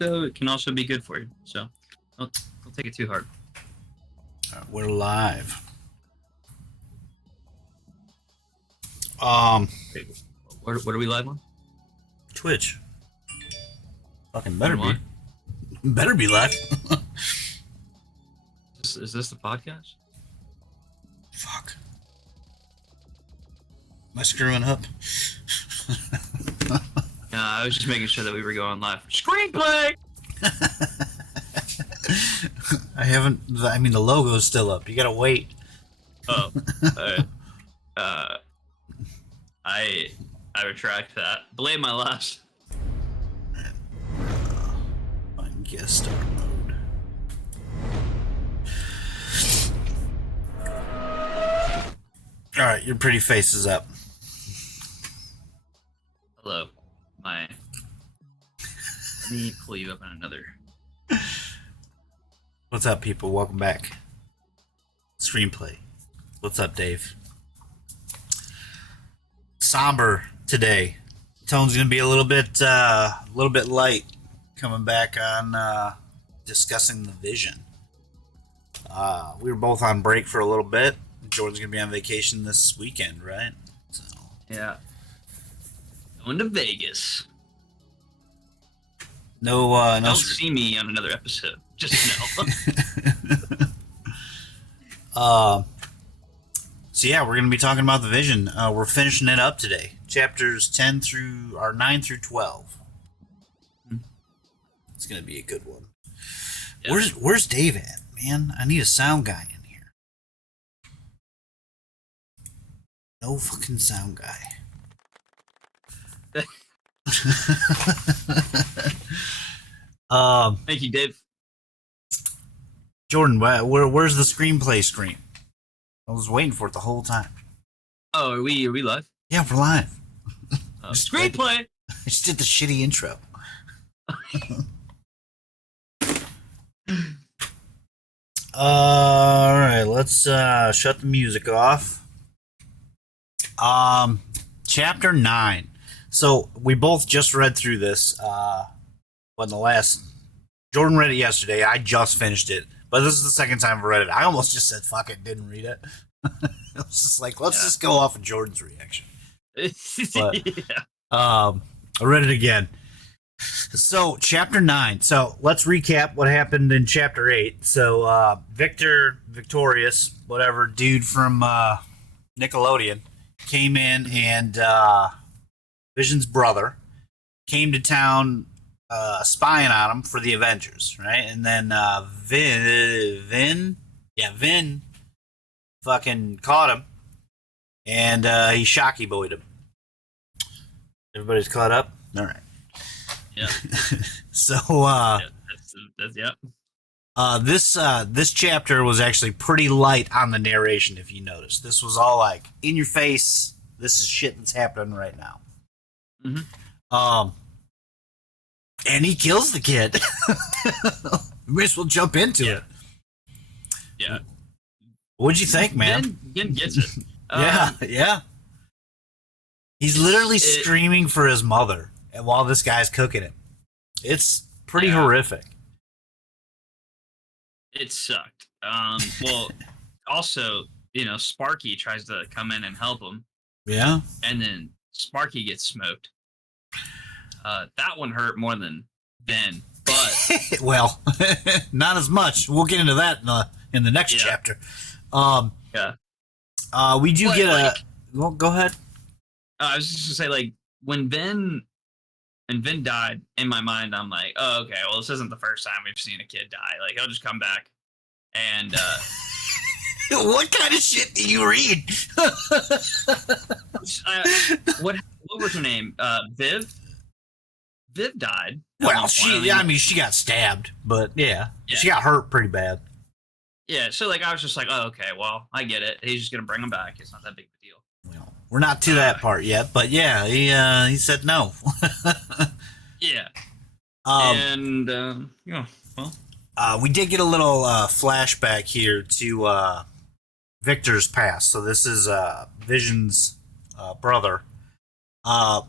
though, it can also be good for you. So don't take it too hard. We're live. Wait, what are we live on? Twitch. Fucking better On what? be. Better be live. Is this the podcast? Fuck. Am I screwing up? No, I was just making sure that we were going live. Screenplay! I haven't. I mean, the logo's still up. You gotta wait. Oh. I retract that. Blame my loss. Find guest star mode. Alright, your pretty face is up. Hello. Let me pull you up on another. What's up, people? Welcome back. Screenplay. What's up, Dave? Somber today. Tone's gonna be a little bit light. Coming back on discussing the vision. We were both on break for a little bit. Jordan's gonna be on vacation this weekend, right? So Yeah. Going to Vegas. no. Don't see me on another episode. Just know. So yeah, we're gonna be talking about the vision. We're finishing it up today. Chapters 9 through 12. It's gonna be a good one. Yeah. Where's Dave at, man? I need a sound guy in here. No fucking sound guy. Thank you, Dave. Jordan, where's the screenplay screen? I was waiting for it the whole time. Oh, are we live? Yeah, we're live. Screenplay. I just did the shitty intro. All right, let's shut the music off. Chapter 9. So we both just read through this. Jordan read it yesterday. I just finished it, but this is the second time I've read it. I almost just said fuck it, didn't read it. I was just like, let's just go off of Jordan's reaction. But, yeah. I read it again. So, chapter 9. So, let's recap what happened in chapter 8. So, Victorious, whatever, dude from Nickelodeon, came in and Vision's brother came to town spying on him for the Avengers, right? And then Vin fucking caught him and he shocky boyed him. Everybody's caught up? All right. Yeah. So, this chapter was actually pretty light on the narration, if you notice. This was all like in your face. This is shit that's happening right now. Mm-hmm. And he kills the kid. We may as well jump into it. Yeah. What'd you think, man? Vin gets it. Yeah. He's literally screaming for his mother while this guy's cooking it. It's pretty horrific. It sucked. Well, also, Sparky tries to come in and help him. Yeah. And then Sparky gets smoked. That one hurt more than Ben, but well, not as much. We'll get into that in the next chapter. We do well, go ahead. I was just gonna say, like, when Vin died, in my mind, I'm like, oh, okay, well, this isn't the first time we've seen a kid die. Like, he'll just come back. And, what kind of shit do you read? What was her name? Viv? Viv died. Well, she got stabbed, but she got hurt pretty bad. Yeah, so, like, I was just like, oh, okay, well, I get it. He's just gonna bring him back. It's not that big of a deal. Well, we're not to that part yet, but yeah, he said no. Yeah. We did get a little flashback here to Victor's past. So this is Vision's brother,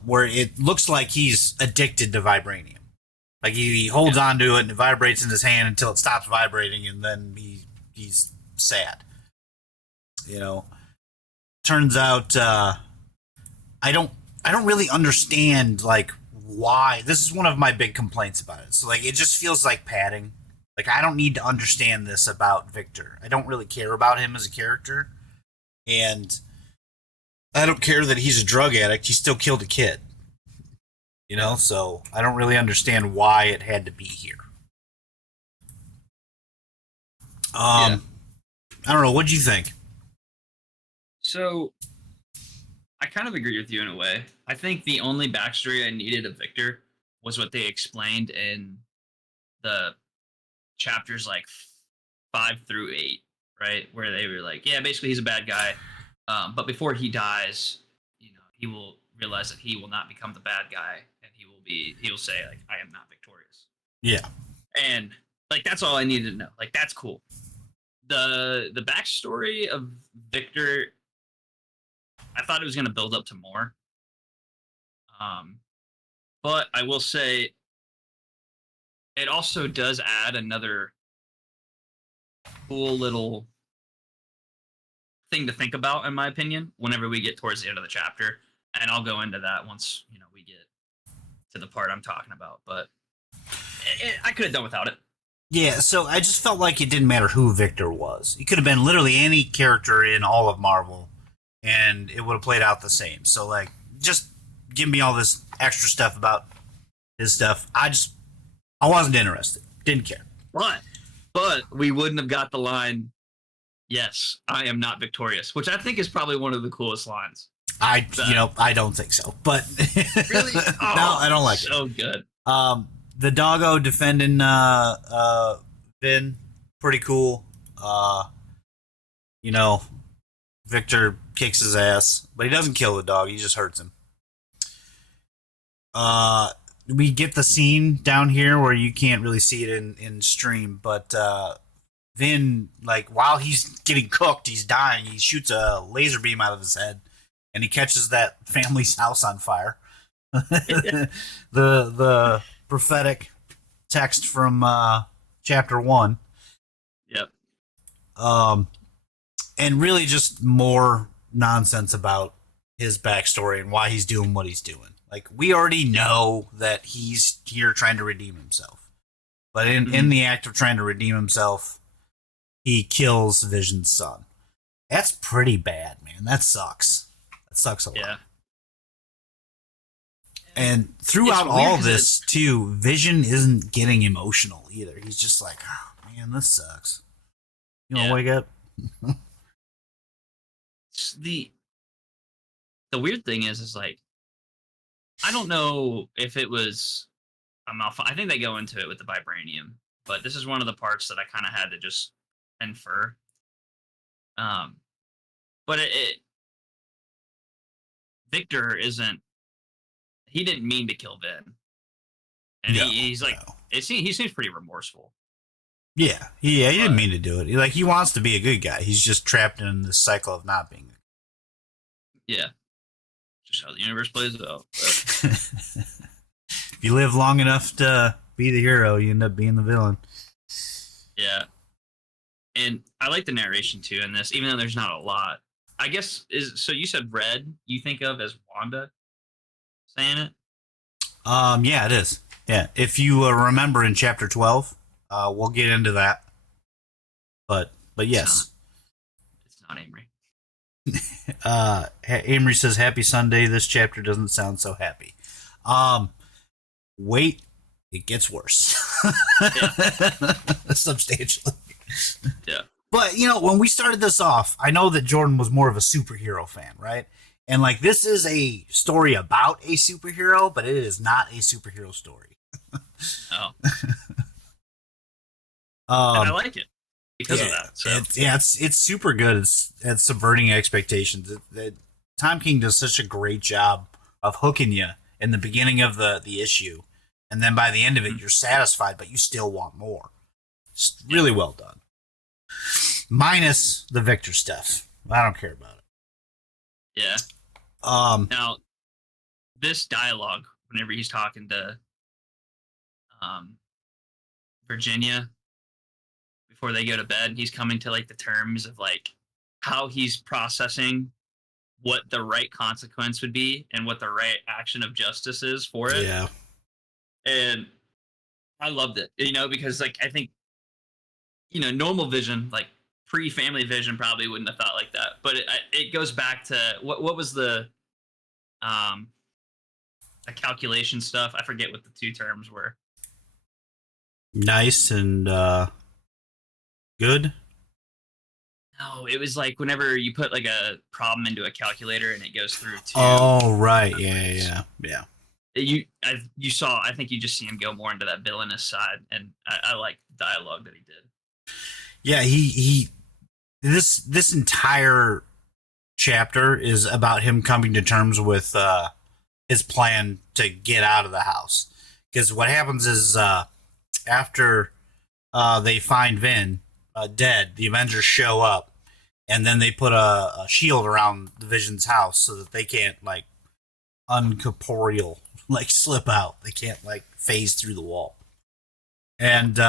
where it looks like he's addicted to vibranium. Like he holds on to it and it vibrates in his hand until it stops vibrating, and then he's sad. You know, turns out I don't I don't really understand like why. This is one of my big complaints about it. So like it just feels like padding. Like I don't need to understand this about Victor. I don't really care about him as a character, and I don't care that he's a drug addict. He still killed a kid. You know, so I don't really understand why it had to be here. Yeah. I don't know. What do you think? So I kind of agree with you in a way. I think the only backstory I needed of Victor was what they explained in the chapters like 5 through 8, right? Where they were like, yeah, basically he's a bad guy, but before he dies, he will realize that he will not become the bad guy, and he will say like, I am not victorious. Yeah. And like that's all I needed to know. Like that's cool. The backstory of Victor, I thought it was going to build up to more. But I will say it also does add another cool little thing to think about, in my opinion, whenever we get towards the end of the chapter. And I'll go into that once, we get to the part I'm talking about. But I could have done without it. Yeah, so I just felt like it didn't matter who Victor was. He could have been literally any character in all of Marvel, and it would have played out the same. So, like, just give me all this extra stuff about his stuff. I wasn't interested. Didn't care. But we wouldn't have got the line, yes, I am not victorious, which I think is probably one of the coolest lines. I don't think so. But really? Oh, no, I don't like it. So good. The doggo defending Vin, pretty cool. Victor kicks his ass, but he doesn't kill the dog. He just hurts him. We get the scene down here where you can't really see it in stream, but Vin, like, while he's getting cooked, he's dying. He shoots a laser beam out of his head, and he catches that family's house on fire. the prophetic text from chapter 1. Yep. And really just more nonsense about his backstory and why he's doing what he's doing. Like, we already know that he's here trying to redeem himself. But in the act of trying to redeem himself, he kills Vision's son. That's pretty bad, man. That sucks. That sucks a lot. Yeah. And throughout all this, too, Vision isn't getting emotional either. He's just like, oh, man, this sucks. You want to wake up? The weird thing is like, I don't know if it was a malfunction. I think they go into it with the vibranium, but this is one of the parts that I kind of had to just infer. But Victor he didn't mean to kill Vin. And he's like, he seems pretty remorseful. Yeah, he didn't mean to do it. He wants to be a good guy. He's just trapped in this cycle of not being. Yeah, just how the universe plays out. If you live long enough to be the hero, you end up being the villain. Yeah, and I like the narration too in this, even though there's not a lot. I guess so. You said Red. You think of as Wanda saying it? Yeah, it is. Yeah, if you remember in chapter 12. We'll get into that, but yes, it's not Amory. Amory says, "Happy Sunday." This chapter doesn't sound so happy. Wait, it gets worse. Substantially. Yeah. But when we started this off, I know that Jordan was more of a superhero fan, right? And like, this is a story about a superhero, but it is not a superhero story. No. And I like it because of that. So. It's super good. It's subverting expectations. Tom King does such a great job of hooking you in the beginning of the issue, and then by the end of it, you're satisfied, but you still want more. It's really well done. Minus the Victor stuff. I don't care about it. Yeah. Now, this dialogue, whenever he's talking to um, Virginia before they go to bed. He's coming to like the terms of like how he's processing what the right consequence would be and what the right action of justice is for it. Yeah. And I loved it, because like I think normal vision, like pre-family vision, probably wouldn't have thought like that. But it goes back to what was um the calculation stuff. I forget what the two terms were. Nice and good. No, it was like whenever you put like a problem into a calculator and it goes through two Oh, right. ways. Yeah. You saw. I think you just see him go more into that villainous side, and I like the dialogue that he did. Yeah, he this entire chapter is about him coming to terms with his plan to get out of the house. Because what happens is after they find Vin dead, the Avengers show up, and then they put a shield around the Vision's house so that they can't like uncorporeal like slip out. They can't like phase through the wall. And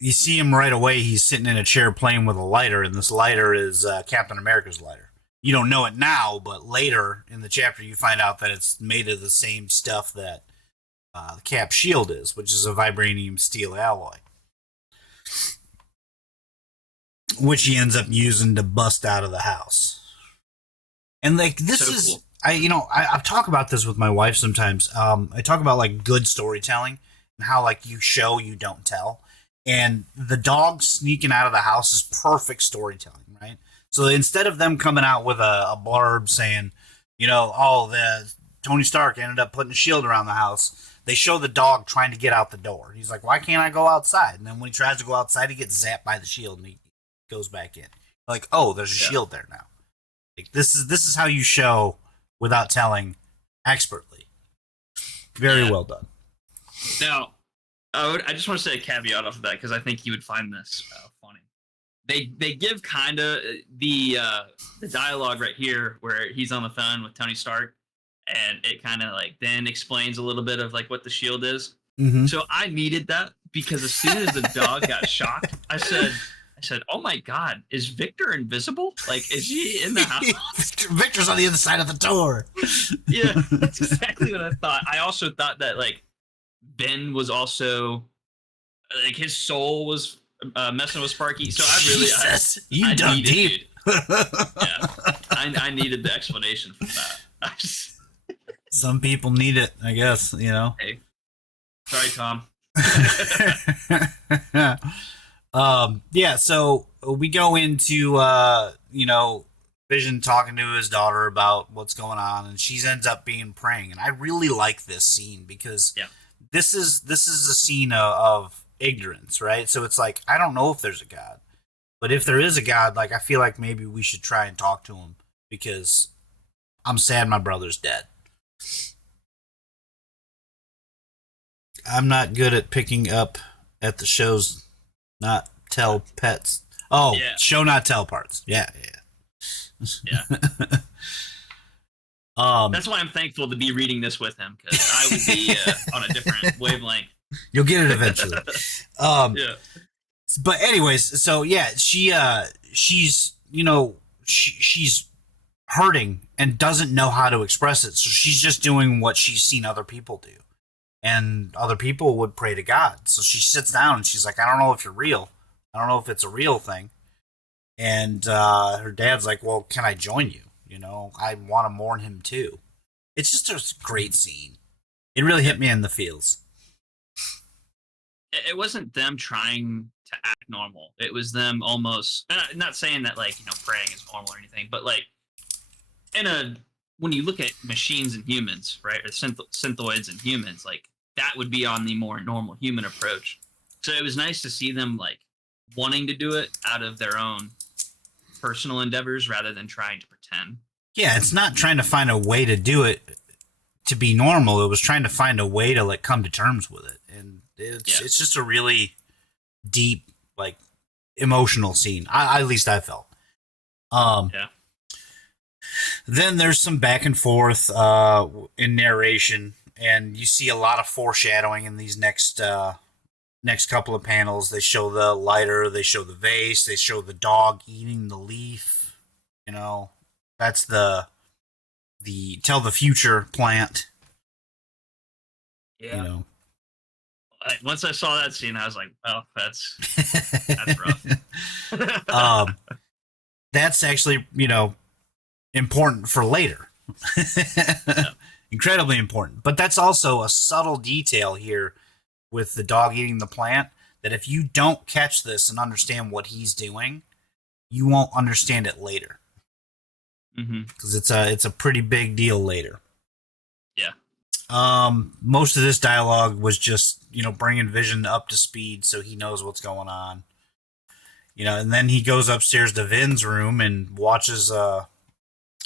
you see him right away. He's sitting in a chair playing with a lighter, and this lighter is Captain America's lighter. You don't know it now, but later in the chapter, you find out that it's made of the same stuff that the Cap shield is, which is a vibranium steel alloy, which he ends up using to bust out of the house. And like this So is, cool. I talk about this with my wife sometimes. I talk about like good storytelling and how like you show, you don't tell. And the dog sneaking out of the house is perfect storytelling, right? So instead of them coming out with a blurb saying, the Tony Stark ended up putting a shield around the house, they show the dog trying to get out the door. He's like, why can't I go outside? And then when he tries to go outside, he gets zapped by the shield and he goes back in. Like, oh, there's a shield there now. Like this is how you show without telling expertly. Very well done. Now, I just want to say a caveat off of that because I think you would find this funny. They give kind of the dialogue right here where he's on the phone with Tony Stark, and it kind of like then explains a little bit of like what the shield is. Mm-hmm. So I needed that because as soon as the dog got shocked, I said, "Oh my God, is Victor invisible? Like, is he in the house?" Victor's on the other side of the door. Yeah, that's exactly what I thought. I also thought that like Ben was also like his soul was messing with Sparky. So I dug needed deep. yeah, I needed the explanation for that. Some people need it, I guess. Hey, sorry, Tom. Yeah. So we go into Vision talking to his daughter about what's going on, and she ends up being praying. And I really like this scene because this is a scene of ignorance, right? So it's like I don't know if there's a God, but if there is a God, like I feel like maybe we should try and talk to him because I'm sad my brother's dead. I'm not good at picking up at the shows, not tell pets. Oh, yeah. Show not tell parts. Yeah. That's why I'm thankful to be reading this with him because I would be on a different wavelength. You'll get it eventually. Yeah. But anyways, so yeah, she's she's hurting and doesn't know how to express it, so she's just doing what she's seen other people do, and other people would pray to God. So she sits down and she's like, I don't know if you're real. I don't know if it's a real thing. And her dad's like, well, can I join you? I want to mourn him too. It's just a great scene. It really hit me in the feels. It wasn't them trying to act normal. It was them almost not saying that like praying is normal or anything, but like when you look at machines and humans, right, or synthoids and humans, like that would be on the more normal human approach. So it was nice to see them like wanting to do it out of their own personal endeavors rather than trying to pretend. Yeah, it's not trying to find a way to do it to be normal. It was trying to find a way to like come to terms with it, and it's just a really deep, like emotional scene. At least I felt. Then there's some back and forth in narration, and you see a lot of foreshadowing in these next couple of panels. They show the lighter, they show the vase, they show the dog eating the leaf. You know, that's the tell the future plant. You Yeah. know, Once I saw that scene, I was like, "Oh, that's rough." um, that's actually important for later. Yeah. Incredibly important, but that's also a subtle detail here with the dog eating the plant. That if you don't catch this and understand what he's doing, you won't understand it later Mm-hmm. because it's a pretty big deal later. Yeah. Most of this dialogue was just bringing Vision up to speed so he knows what's going on. And then he goes upstairs to Vin's room and watches a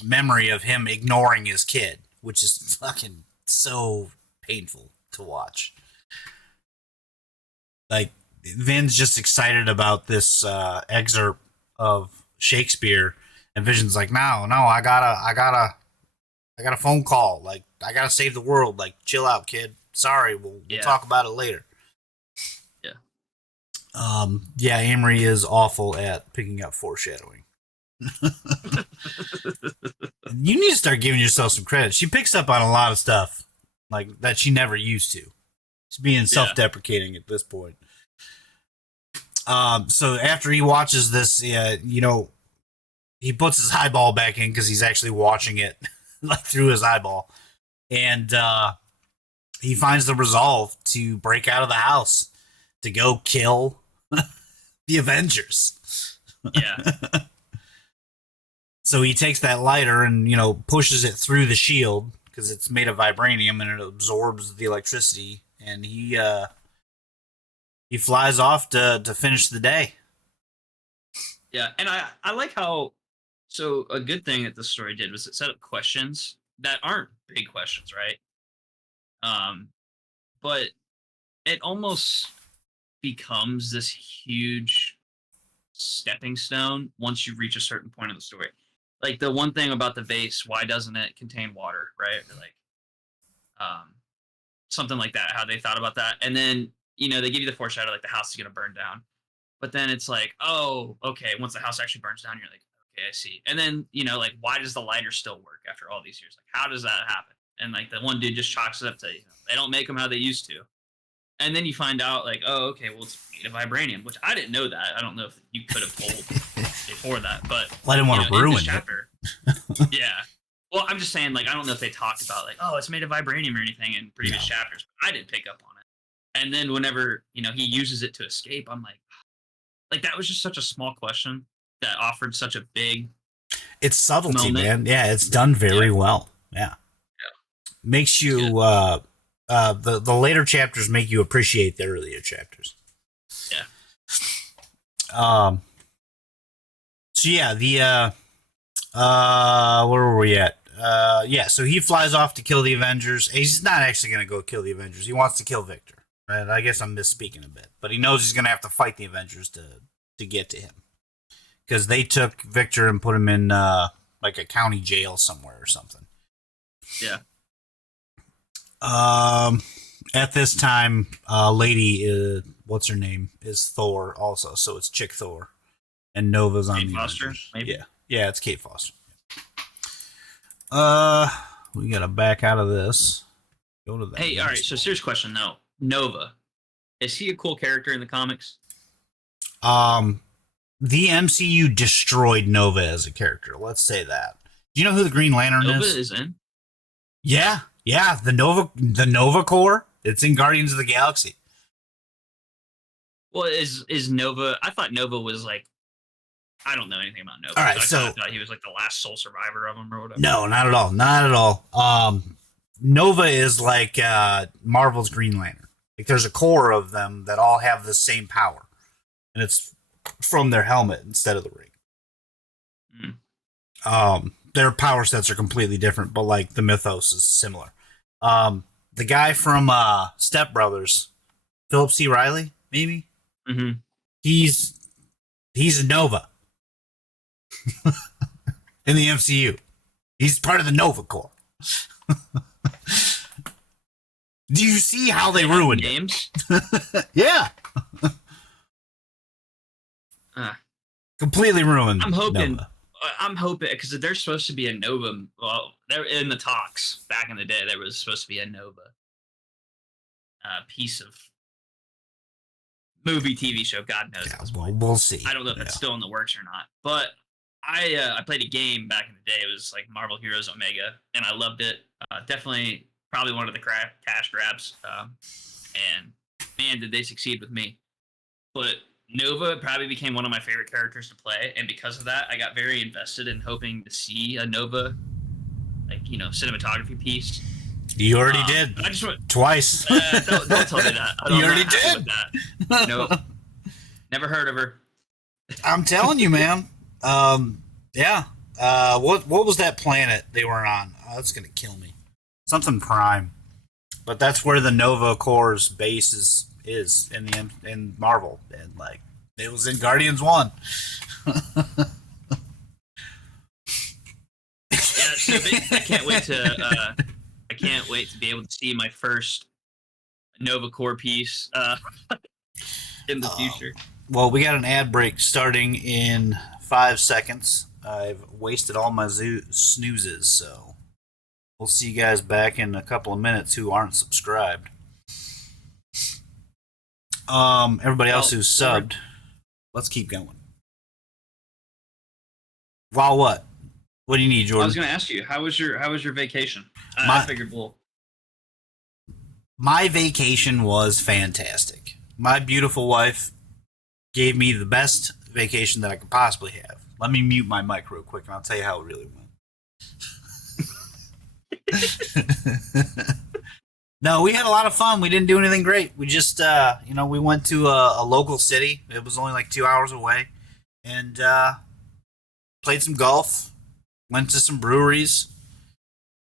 memory of him ignoring his kid, which is fucking so painful to watch. Like, Vin's just excited about this excerpt of Shakespeare, and Vision's like, no, I got a phone call. Like, I gotta save the world. Like, chill out, kid. Sorry, we'll talk about it later. Yeah. Yeah, Amory is awful at picking up foreshadowing. You need to start giving yourself some credit. She picks up on a lot of stuff like that she never used to. She's being self-deprecating at this point. So after he watches this, he puts his eyeball back in because he's actually watching it like through his eyeball, and he finds the resolve to break out of the house to go kill the Avengers. Yeah. So he takes that lighter and pushes it through the shield because it's made of vibranium and it absorbs the electricity, and he flies off to finish the day. Yeah, and I like how. So a good thing that the story did was it set up questions that aren't big questions, right? But it almost becomes this huge stepping stone once you reach a certain point of the story. Like the one thing about the vase, why doesn't it contain water, right? Or like, something like that. How they thought about that, and then they give you the foreshadow, like the house is gonna burn down, but then it's like, oh, okay. Once the house actually burns down, you're like, okay, I see. And then like, why does the lighter still work after all these years? Like, how does that happen? And like the one dude just chalks it up to they don't make them how they used to. And then you find out like, oh, okay, well it's made of vibranium, which I didn't know that. I don't know if you could have told before that, but well, I didn't want to ruin chapter, yeah. Well, I'm just saying, like, I don't know if they talked about like, oh, it's made of vibranium or anything in previous chapters, but I didn't pick up on it. And then whenever he uses it to escape, I'm like that was just such a small question that offered such a big. It's subtlety, man. Yeah, it's done very well. Yeah. Makes you the later chapters make you appreciate the earlier chapters. Yeah. So yeah, the where were we at? Yeah, so he flies off to kill the Avengers. He's not actually going to go kill the Avengers. He wants to kill Victor. Right? I guess I'm misspeaking a bit, but he knows he's going to have to fight the Avengers to get to him because they took Victor and put him in like a county jail somewhere or something. Yeah. At this time, lady, what's her name, is Thor also. So it's Chick Thor, and Nova's on Kate the Foster, Avengers. maybe? Yeah, it's Kate Foster. We gotta back out of this. Go to that. Hey, all right. So serious question though, Nova, is he a cool character in the comics? The MCU destroyed Nova as a character. Let's say that. Do you know who the Green Lantern Nova is? is in. Yeah. The Nova Corps. It's in Guardians of the Galaxy. Well, is Nova? I thought Nova was like. I don't know anything about Nova. All right, so I thought he was like the last sole survivor of them or whatever. No, not at all. Not at all. Nova is like Marvel's Green Lantern. Like there's a core of them that all have the same power, and it's from their helmet instead of the ring. Their power sets are completely different, but like the mythos is similar. The guy from Step Brothers, Philip C. Riley, maybe. Mm-hmm. He's a Nova in the MCU. He's part of the Nova Corps. Do you see how they have ruined names. it? Yeah. Uh, Completely ruined I'm hoping. Nova. I'm hoping because there's supposed to be a Nova. Well, they're in the talks back in the day. There was supposed to be a Nova piece of movie, TV show. God knows Yeah, at this well, point. we'll see. I don't know if Yeah. that's still in the works or not. But I played a game back in the day. It was like Marvel Heroes Omega, and I loved it. Definitely, probably one of the cash grabs. And man, did they succeed with me. But Nova probably became one of my favorite characters to play, and because of that, I got very invested in hoping to see a Nova, like cinematography piece. You already did. I just went. Twice. Don't tell me that. You already not happy did. with that. Nope. Never heard of her. I'm telling you, man. Yeah. What was that planet they were on? Oh, that's gonna kill me. Something Prime, but that's where the Nova Corps base is in Marvel, and like it was in Guardians 1. Yeah, so I can't wait to. I can't wait to be able to see my first Nova Core piece in the future. Well, we got an ad break starting in 5 seconds. I've wasted all my snoozes, so we'll see you guys back in a couple of minutes who aren't subscribed. Everybody else who's subbed, let's keep going. While what? What do you need, Jordan? I was going to ask you, how was your vacation? I figured my vacation was fantastic. My beautiful wife gave me the best vacation that I could possibly have. Let me mute my mic real quick, and I'll tell you how it really went. No, we had a lot of fun. We didn't do anything great. We just, we went to a local city. It was only like 2 hours away, and played some golf. Went to some breweries.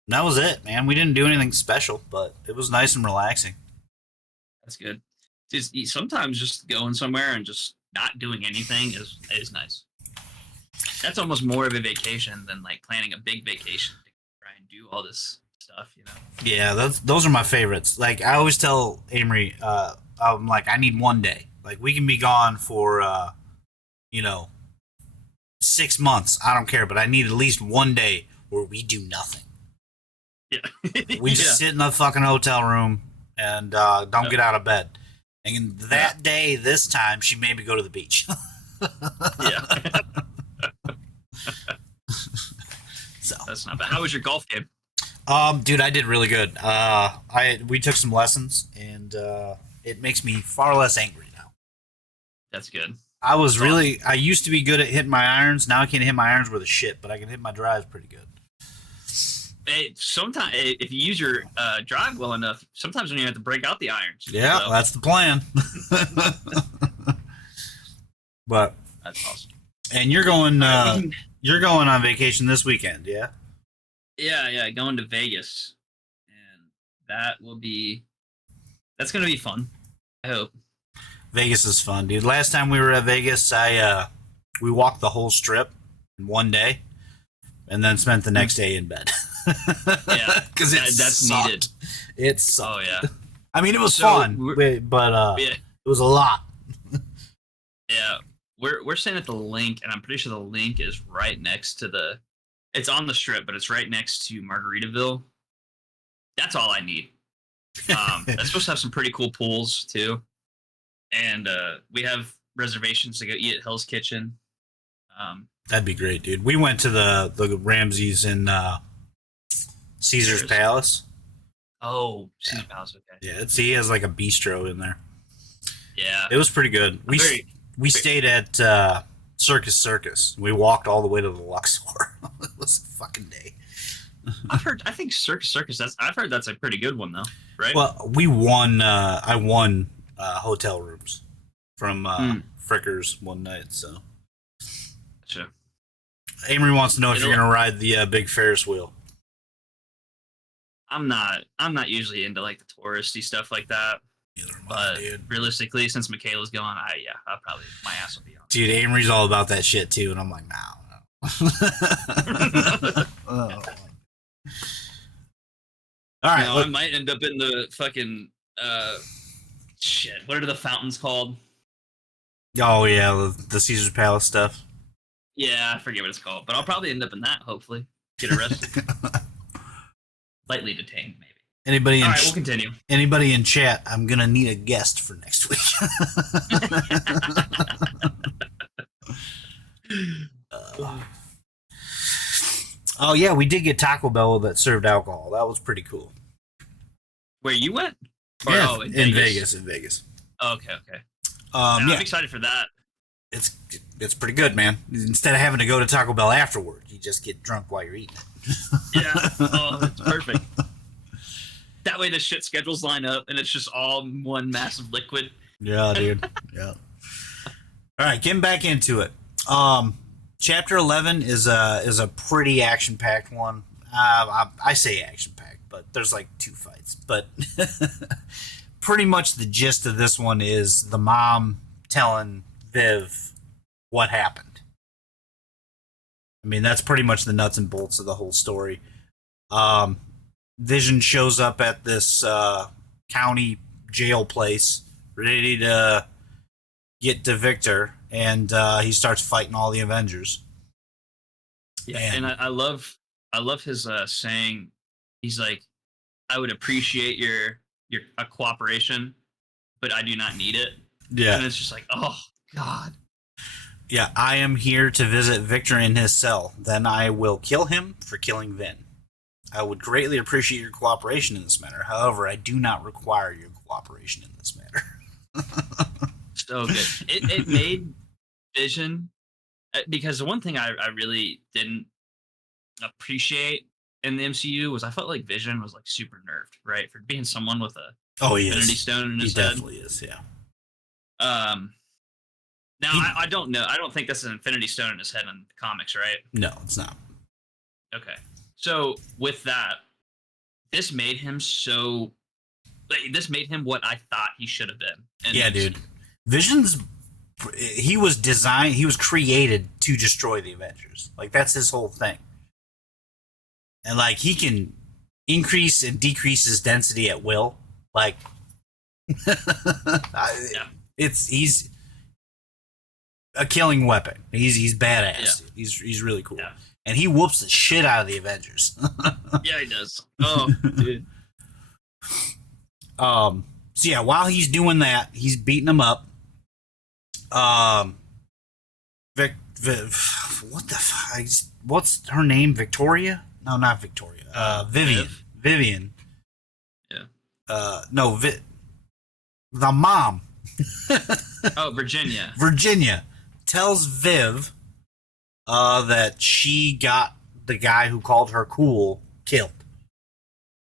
And that was it, man. We didn't do anything special, but it was nice and relaxing. That's good. Sometimes just going somewhere and just not doing anything is nice. That's almost more of a vacation than like planning a big vacation to try and do all this stuff, Yeah, those are my favorites. Like I always tell Amory, I'm like, I need one day. Like we can be gone for 6 months. I don't care, but I need at least one day where we do nothing. Yeah. We just sit in the fucking hotel room and don't get out of bed. And that day, this time, she made me go to the beach. Yeah. So that's not bad. How was your golf game? Dude, I did really good. We took some lessons, and it makes me far less angry now. That's good. I used to be good at hitting my irons. Now I can't hit my irons worth a shit, but I can hit my drives pretty good. Sometimes, if you use your drive well enough, sometimes when you have to break out the irons. Yeah, so. That's the plan. But that's awesome. And you're going on vacation this weekend, yeah? Yeah, going to Vegas, and that's gonna be fun. I hope. Vegas is fun, dude. Last time we were at Vegas, we walked the whole strip in one day, and then spent the next day in bed. Yeah, because that's sucked. needed. It sucked. Oh yeah. I mean, it was fun, but yeah. It was a lot. Yeah, we're staying at the Link, and I'm pretty sure the Link is right next to it's on the strip, but it's right next to Margaritaville. That's all I need. That's supposed to have some pretty cool pools too, and we have reservations to go eat at Hell's Kitchen. That'd be great, dude. We went to the Ramses in Caesar's Palace. Oh, Caesar's Palace. Okay. Yeah, he has like a bistro in there. Yeah, it was pretty good. We stayed at Circus. We walked all the way to the Luxor. It was a fucking day. I think Circus. I've heard that's a pretty good one though, right? Well, we won. I won hotel rooms from Frickers one night. So, sure. Amory wants to know if you're gonna ride the big Ferris wheel. I'm not usually into like the touristy stuff like that. But realistically, since Michaela's going, I'll probably, my ass will be on. Dude, Amory's all about that shit too, and I'm like, no. All right. No, I might end up in the fucking shit. What are the fountains called? Oh yeah, the Caesar's Palace stuff. Yeah, I forget what it's called, but I'll probably end up in that. Hopefully, get arrested, lightly detained, maybe. Anybody All in right, we'll continue. anybody in chat? I'm gonna need a guest for next week. Oh yeah, we did get Taco Bell that served alcohol. That was pretty cool. Where you went? Or, Yeah, oh, in in Vegas. In Vegas. Oh, okay, okay. Yeah, I'm excited for that. it's pretty good, man. Instead of having to go to Taco Bell afterward, you just get drunk while you're eating it. Yeah. Oh, that's perfect. That way the shit schedules line up and it's just all one massive liquid. Yeah, dude. Yeah. All right, getting back into it. Chapter 11 is a pretty action packed one. I say action packed, but there's like 2 fights. But pretty much the gist of this one is the mom telling Viv what happened. I mean, that's pretty much the nuts and bolts of the whole story. Vision shows up at this county jail place, ready to get to Victor, and he starts fighting all the Avengers. Yeah, and I love his saying. He's like, I would appreciate your cooperation, but I do not need it. Yeah, and it's just like, oh god. Yeah, I am here to visit Victor in his cell. Then I will kill him for killing Vin. I would greatly appreciate your cooperation in this matter. However, I do not require your cooperation in this matter. So good. It made Vision, because the one thing I really didn't appreciate in the MCU was I felt like Vision was like super nerfed, right? For being someone with a Infinity Stone in his head. He definitely is, yeah. Now I don't know. I don't think that's an Infinity Stone in his head in the comics, right? No, it's not. Okay. So with that, this made him so. Like, this made him what I thought he should have been. Yeah, dude. Vision's. He was designed. He was created to destroy the Avengers. Like, that's his whole thing. And like, he can increase and decrease his density at will. Like, yeah. He's a killing weapon. He's badass. Yeah. He's really cool. Yeah. And he whoops the shit out of the Avengers. Yeah, he does. Oh, dude. So yeah, while he's doing that, he's beating them up. What the fuck? What's her name? Victoria? No, not Victoria. Vivian. Viv? Vivian. Yeah. No, the mom. Oh, Virginia. Virginia tells Viv that she got the guy who called her cool killed.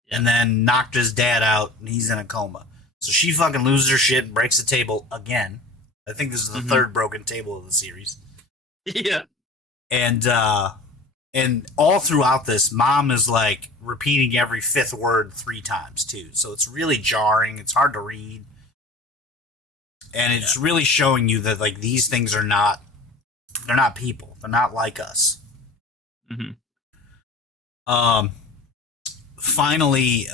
Yeah. And then knocked his dad out and he's in a coma. So she fucking loses her shit and breaks the table again. I think this is the third broken table of the series. Yeah. And all throughout this, mom is like repeating every 5th word 3 times too. So it's really jarring. It's hard to read. And it's really showing you that like these things are not, they're not people. They're not like us. Mm-hmm. Finally,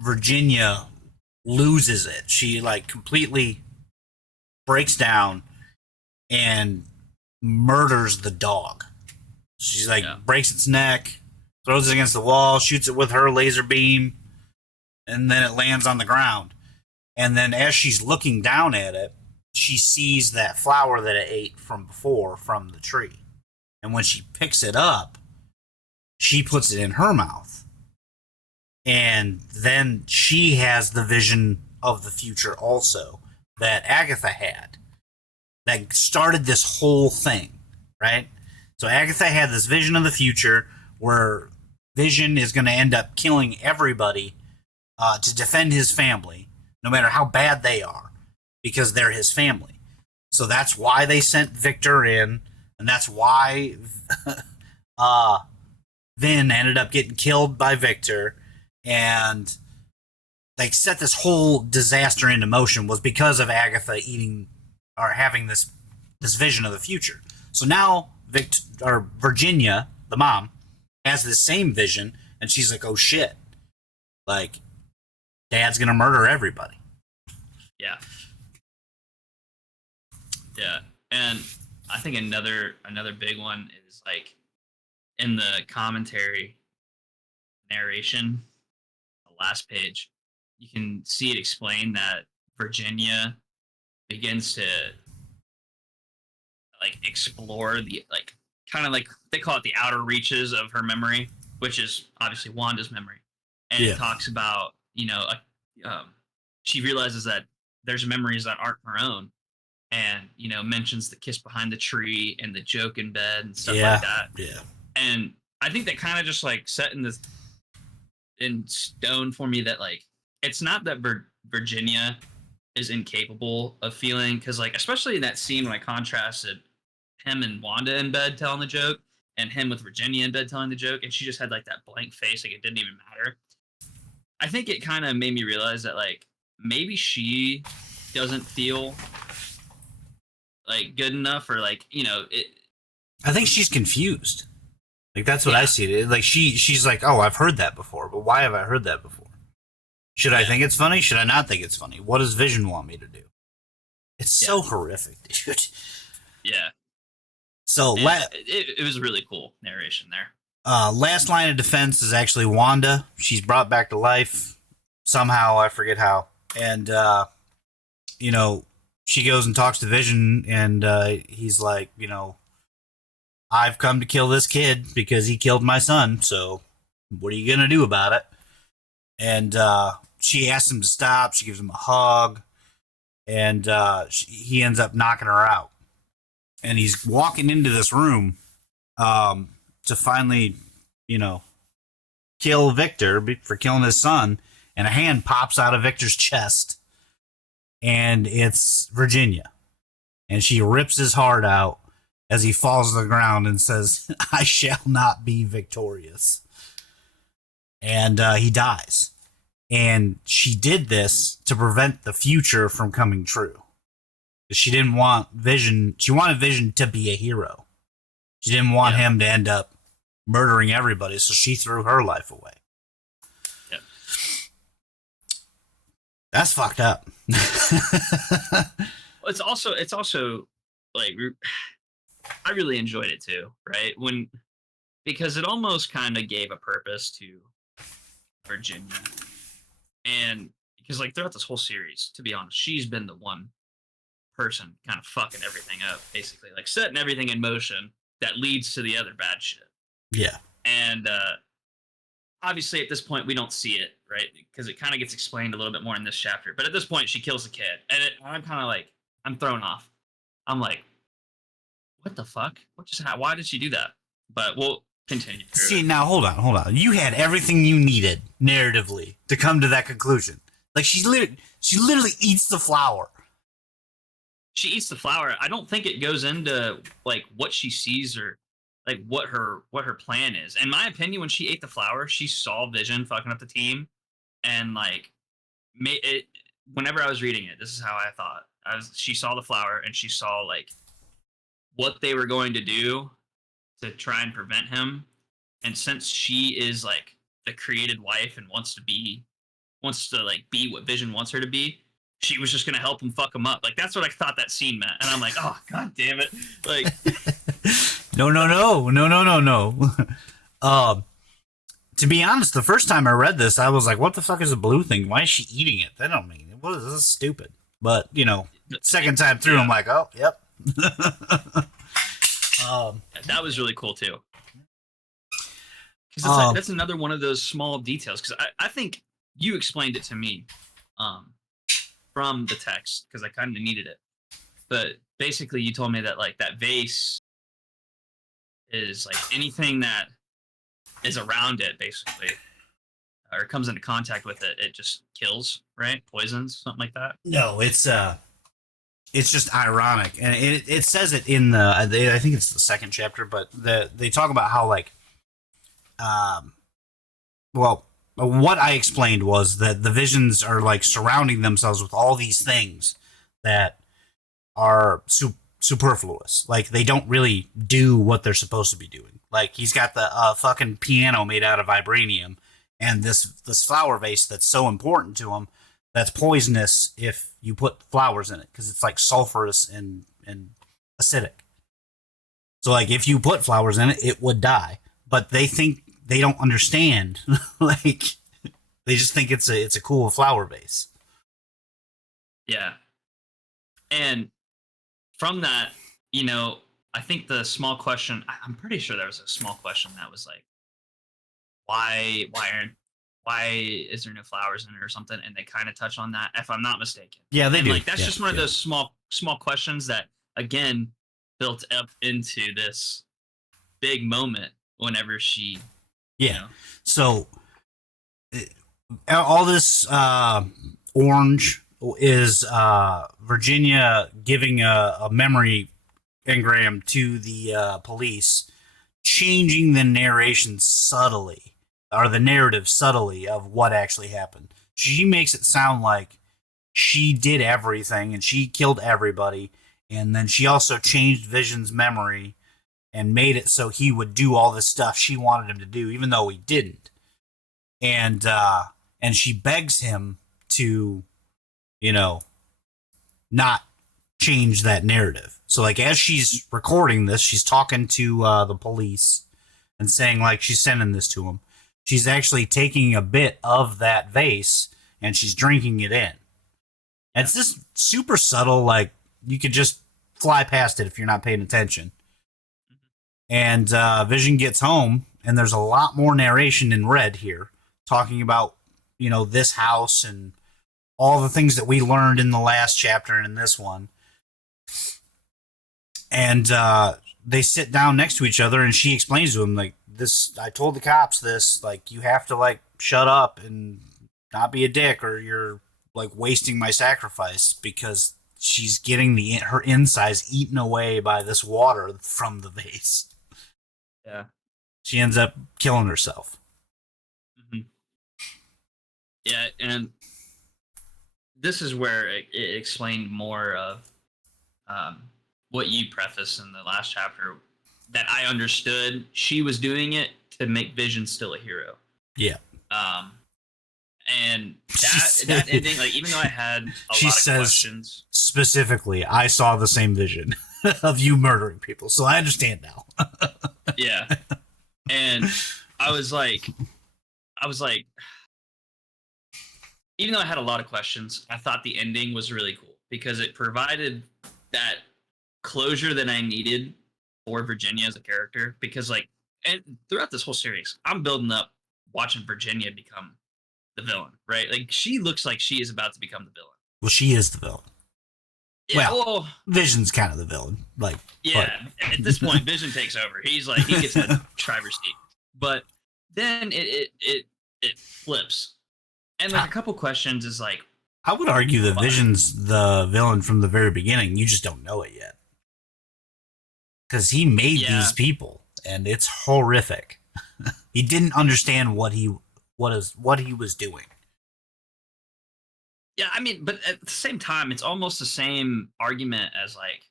Virginia loses it. She like completely breaks down and murders the dog. She's like breaks its neck, throws it against the wall, shoots it with her laser beam, and then it lands on the ground. And then as she's looking down at it, she sees that flower that it ate from before from the tree. And when she picks it up, she puts it in her mouth. And then she has the vision of the future also that Agatha had that started this whole thing, right? So Agatha had this vision of the future where Vision is going to end up killing everybody to defend his family, no matter how bad they are, because they're his family. So that's why they sent Victor in, and that's why Vin ended up getting killed by Victor, and they set this whole disaster into motion was because of Agatha eating or having this vision of the future. So now Virginia, the mom, has the same vision, and she's like, "Oh shit! Like, Dad's gonna murder everybody." Yeah, yeah, and I think another big one is like in the commentary narration, the last page, you can see it explained that Virginia begins to like explore the like kind of like they call it the outer reaches of her memory, which is obviously Wanda's memory, and it Yeah, talks about she realizes that there's memories that aren't her own, and mentions the kiss behind the tree and the joke in bed and stuff like yeah, that, yeah. and I think that kind of just like set in stone for me that like it's not that Virginia is incapable of feeling because like especially in that scene when I contrasted him and Wanda in bed telling the joke and him with Virginia in bed telling the joke and she just had like that blank face like it didn't even matter. I think it kind of made me realize that like maybe she doesn't feel like good enough or like it. I think she's confused. Like that's what I Yeah, see. Like she's like, "Oh, I've heard that before, but why have I heard that before? Should I yeah, think it's funny? Should I not think it's funny? What does Vision want me to do?" It's yeah, so horrific, dude. yeah, So and it was really cool narration there. last line of defense is actually Wanda. She's brought back to life somehow. I forget how. And you know, she goes and talks to Vision, and he's like, I've come to kill this kid because he killed my son. So what are you gonna do about it? And she asks him to stop. She gives him a hug, and he ends up knocking her out. And he's walking into this room to finally, you know, kill Victor for killing his son. And a hand pops out of Victor's chest, and it's Virginia. And she rips his heart out as he falls to the ground and says, "I shall not be victorious." And he dies. And she did this to prevent the future from coming true. She didn't want Vision. She wanted Vision to be a hero. She didn't want Yeah, him to end up murdering everybody, so she threw her life away. yeah. That's fucked up. It's also like I really enjoyed it too, right? When because it almost kind of gave a purpose to Virginia, and because like throughout this whole series, to be honest, she's been the one person kind of fucking everything up, basically, like setting everything in motion that leads to the other bad shit. Yeah. And obviously, at this point, we don't see it, right? Because it kind of gets explained a little bit more in this chapter. But at this point, she kills the kid, and I'm kind of like, I'm thrown off. I'm like, what the fuck? What just happened? Why did she do that? But we'll continue through See, it. now hold on. You had everything you needed narratively to come to that conclusion. Like she literally eats the flower. She eats the flower. I don't think it goes into like what she sees or like what her plan is. In my opinion, when she ate the flower, she saw Vision fucking up the team, and like made it. Whenever I was reading it, this is how I thought. She saw the flower and she saw like what they were going to do to try and prevent him. And since she is like the created wife and wants to like be what Vision wants her to be, she was just gonna help him fuck him up. Like that's what I thought that scene meant. And I'm like, oh god damn it. Like No. um, to be honest, the first time I read this, I was like, "What the fuck is a blue thing? Why is she eating it?" That don't mean it. What is this? Stupid. But second time through, yeah, I'm like, "Oh, yep." um, that was really cool too. Because um, that's another one of those small details. Because I think you explained it to me um, from the text because I kind of needed it. But basically, you told me that like that vase is like anything that is around it, basically, or comes into contact with it, it just kills, right? Poisons, something like that. no, it's just ironic, and it says it in the I think it's the second chapter, but they talk about how like um well, what I explained was that the visions are like surrounding themselves with all these things that are superfluous. Like they don't really do what they're supposed to be doing. Like he's got the fucking piano made out of vibranium, and this flower vase that's so important to him that's poisonous if you put flowers in it because it's like sulfurous and acidic. So like if you put flowers in it, it would die. But they think they don't understand. Like they just think it's a cool flower vase. Yeah. And from that, you know, I think the small question, I'm pretty sure there was a small question that was like, why is there no flowers in it or something? And they kind of touch on that, if I'm not mistaken. Yeah, they and do. Like that's Yeah, just one of yeah. those small questions that again built up into this big moment whenever she, Yeah. you know, So all this orange is Virginia giving a memory engram to the police, changing the narration subtly, or the narrative subtly of what actually happened. She makes it sound like she did everything and she killed everybody, and then she also changed Vision's memory and made it so he would do all the stuff she wanted him to do, even though he didn't. And she begs him to, you know, not change that narrative. So like as she's recording this, she's talking to the police and saying like she's sending this to him. She's actually taking a bit of that vase and she's drinking it in. And it's just super subtle, like you could just fly past it if you're not paying attention. And Vision gets home, and there's a lot more narration in red here, talking about, you know, this house and all the things that we learned in the last chapter and in this one. And they sit down next to each other, and she explains to him, like, this, I told the cops this, like, you have to, like, shut up and not be a dick, or you're, like, wasting my sacrifice, because she's getting her insides eaten away by this water from the vase. Yeah. She ends up killing herself. Mm-hmm. Yeah, and this is where it explained more of what you prefaced in the last chapter, that I understood she was doing it to make Vision still a hero. Yeah. And that ending, like, even though I had a lot of questions, specifically, I saw the same vision of you murdering people, so I understand now. Yeah. And I was like, even though I had a lot of questions, I thought the ending was really cool because it provided that closure that I needed for Virginia as a character. Because, like, and throughout this whole series, I'm building up watching Virginia become the villain, right? Like, she looks like she is about to become the villain. Well, she is the villain. Yeah, well, Vision's kind of the villain. Like, yeah, but at this point, Vision takes over. He's like, he gets the driver's seat. But then it flips. And like a couple questions is like, I would argue that Vision's the villain from the very beginning. You just don't know it yet. Because he made these people, and it's horrific. He didn't understand what he was doing. Yeah, I mean, but at the same time, it's almost the same argument as, like,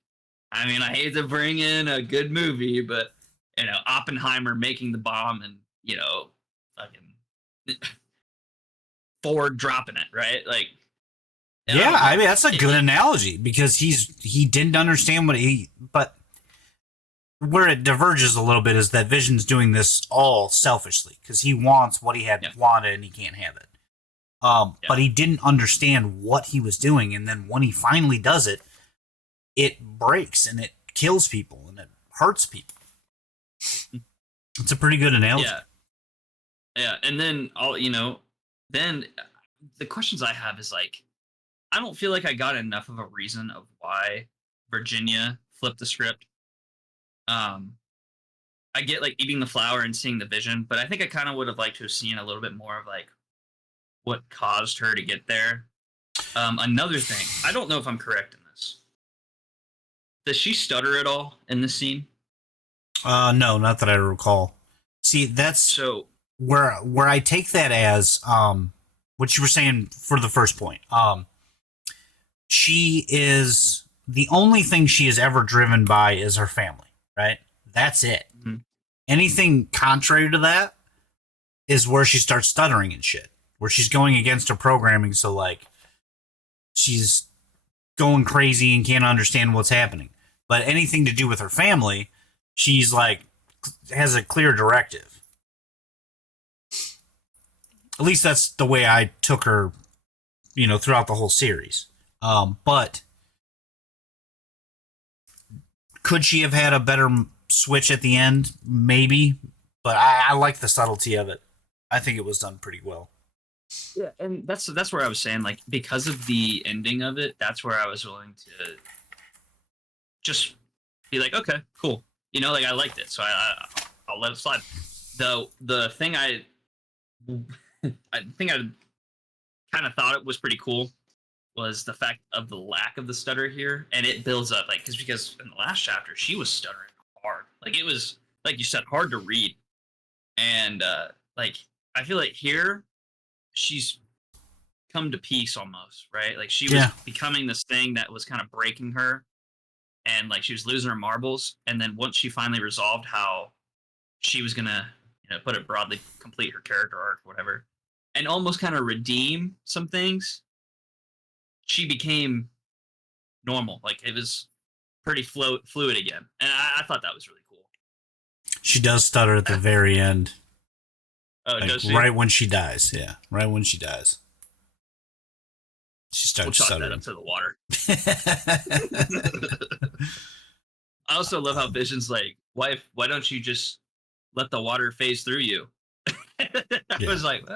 I mean, I hate to bring in a good movie, but, you know, Oppenheimer making the bomb and, you know, fucking Ford dropping it, right? Like, yeah, I mean, that's a good analogy because he didn't understand but where it diverges a little bit is that Vision's doing this all selfishly because he wants what he had wanted and he can't have it. But he didn't understand what he was doing, and then when he finally does it, it breaks and it kills people and it hurts people. It's a pretty good analogy. Yeah, and then then the questions I have is like, I don't feel like I got enough of a reason of why Virginia flipped the script. I get like eating the flower and seeing the vision, but I think I kind of would have liked to have seen a little bit more of like what caused her to get there. Another thing, I don't know if I'm correct in this. Does she stutter at all in this scene? No, not that I recall. See, that's so where I take that as what you were saying for the first point. She is the only thing she is ever driven by is her family, right? That's it. Mm-hmm. Anything contrary to that is where she starts stuttering and shit, where she's going against her programming. So like she's going crazy and can't understand what's happening. But anything to do with her family, she's like has a clear directive. At least that's the way I took her, throughout the whole series. But could she have had a better switch at the end? Maybe. But I like the subtlety of it. I think it was done pretty well. Yeah, and that's where I was saying, like, because of the ending of it, that's where I was willing to just be like, okay, cool. Like I liked it, so I'll let it slide. The thing I think I kind of thought it was pretty cool was the fact of the lack of the stutter here, and it builds up like because in the last chapter she was stuttering hard, like it was like you said hard to read, and like I feel like here she's come to peace almost, right? Like she was becoming this thing that was kind of breaking her, and like she was losing her marbles, and then once she finally resolved how she was gonna, put it broadly, complete her character arc, whatever, and almost kind of redeem some things, she became normal. Like it was pretty fluid again, and I thought that was really cool. She does stutter at the very end. Oh, like, does she? Right when she dies. Yeah, right when she dies. She starts we'll chalk stuttering. that up to the water. I also love how Vision's like, wife, why don't you just let the water phase through you? I was like,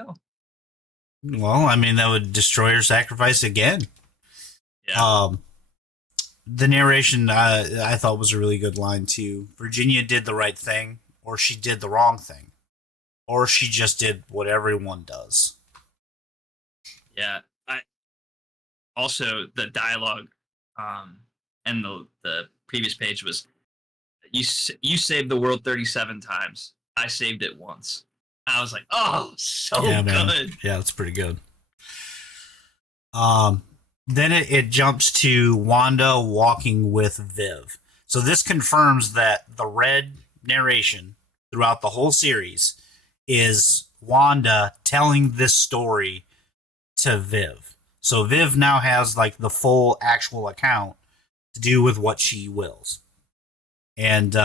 well, I mean, that would destroy her sacrifice again. Yeah. The narration I thought was a really good line too. Virginia did the right thing, or she did the wrong thing, or she just did what everyone does. Yeah. Also the dialogue, and the previous page was, you saved the world 37 times. I saved it once. I was like, oh, so yeah, man. good. Yeah, that's pretty good. Then it jumps to Wanda walking with Viv. So this confirms that the red narration throughout the whole series is Wanda telling this story to Viv. So Viv now has like the full actual account to do with what she wills. And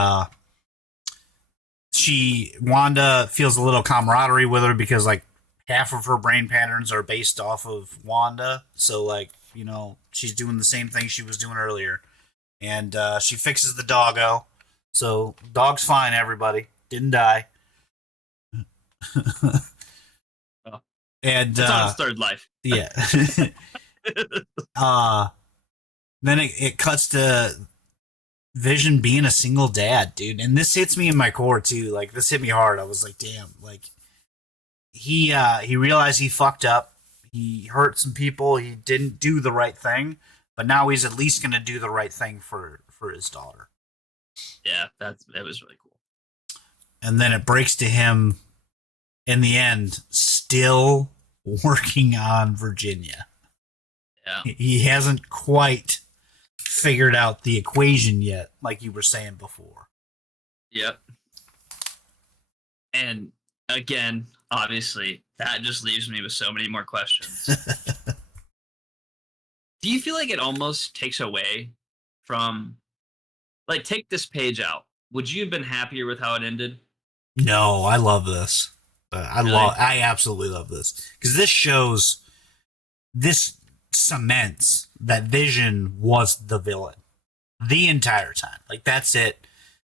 Wanda feels a little camaraderie with her because like half of her brain patterns are based off of Wanda. So like, she's doing the same thing she was doing earlier. And she fixes the doggo. So dog's fine, everybody. Didn't die. Oh, and it's on its third life. Yeah. Then it cuts to Vision being a single dad, dude. And this hits me in my core too. Like this hit me hard. I was like, damn, like he realized he fucked up. He hurt some people. He didn't do the right thing, but now he's at least going to do the right thing for his daughter. Yeah, that was really cool. And then it breaks to him in the end, still working on Virginia. Yeah. He hasn't quite figured out the equation yet, like you were saying before. Yep. And again, obviously, that just leaves me with so many more questions. Do you feel like it almost takes away from, like, take this page out? Would you have been happier with how it ended? No, I love this. Really? I absolutely love this because this cements that Vision was the villain the entire time. Like that's it.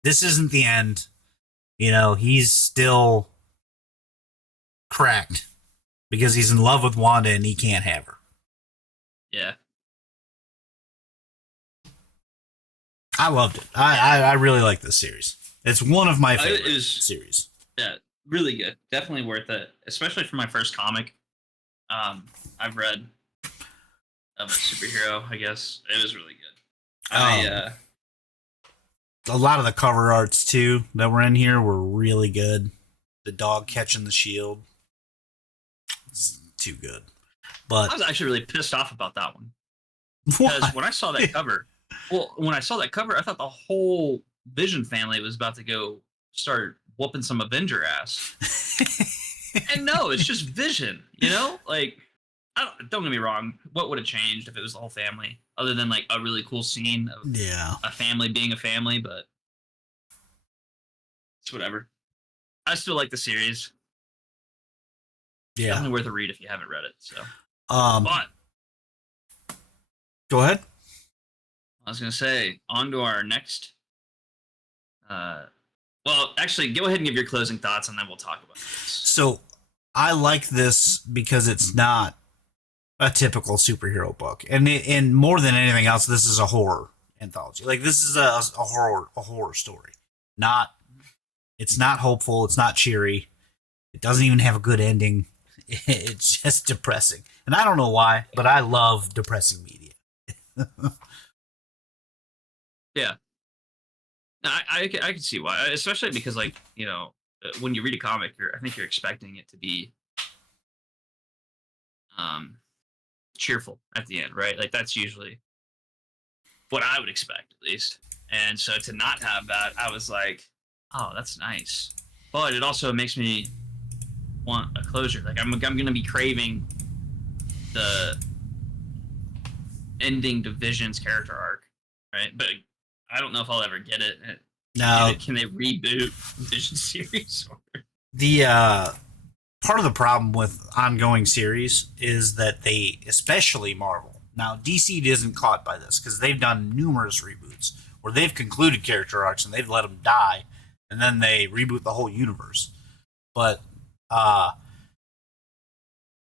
This isn't the end. He's still cracked because he's in love with Wanda and he can't have her. Yeah. I loved it. I really like this series. It's one of my favorite series. Yeah, really good. Definitely worth it, especially for my first comic. I've read of a superhero, I guess. It was really good. A lot of the cover arts too that were in here were really good. The dog catching the shield. It's too good. But I was actually really pissed off about that one. Because when I saw that cover, I thought the whole Vision family was about to go start whooping some Avenger ass. And no, it's just Vision, you know? Like, don't get me wrong. What would have changed if it was the whole family? Other than, like, a really cool scene of a family being a family, but it's whatever. I still like the series. Yeah. Definitely worth a read if you haven't read it. So, but go ahead. I was gonna say, on to our next. Well, actually, go ahead and give your closing thoughts, and then we'll talk about this. So, I like this because it's not a typical superhero book, and more than anything else, this is a horror anthology. Like, this is a horror story. It's not hopeful. It's not cheery. It doesn't even have a good ending. It's just depressing, and I don't know why, but I love depressing media. Yeah, I can see why, especially because, like, you know, when you read a comic, I think you're expecting it to be cheerful at the end, right? Like, that's usually what I would expect, at least. And so to not have that, I was like, oh, that's nice. But it also makes me want a closure. Like, I'm gonna be craving the ending to Vision's character arc, right? But I don't know if I'll ever get it. No. Can they reboot Vision series? The part of the problem with ongoing series is that they, especially Marvel, now DC isn't caught by this because they've done numerous reboots where they've concluded character arcs and they've let them die, and then they reboot the whole universe. But